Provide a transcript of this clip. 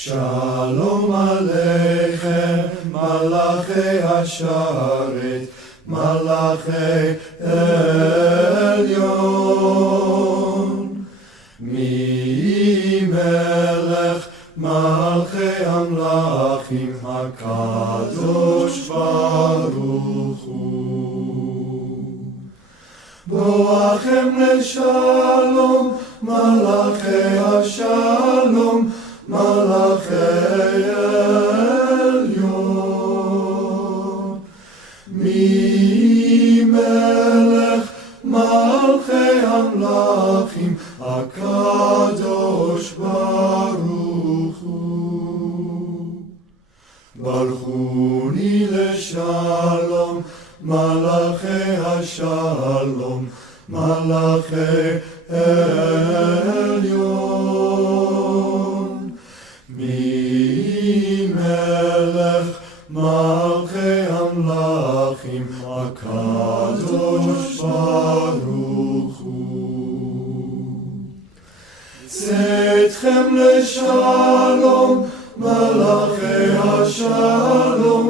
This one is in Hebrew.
שלום עליכם, מלאכי השרת, מלאכי עליון. מי מלך מלכי המלכים, הקדוש ברוך הוא. בואכם לשלום, מלאכי השלום, מלאכי עליון. מי מלך מלכי המלכים, הקדוש ברוך הוא. ברכוני לשלום, מלאכי השלום, מלאכי עליון. מי מלך מלכי המלכים, הקדוש ברוך הוא. צאתכם לשלום, מלאכי השלום,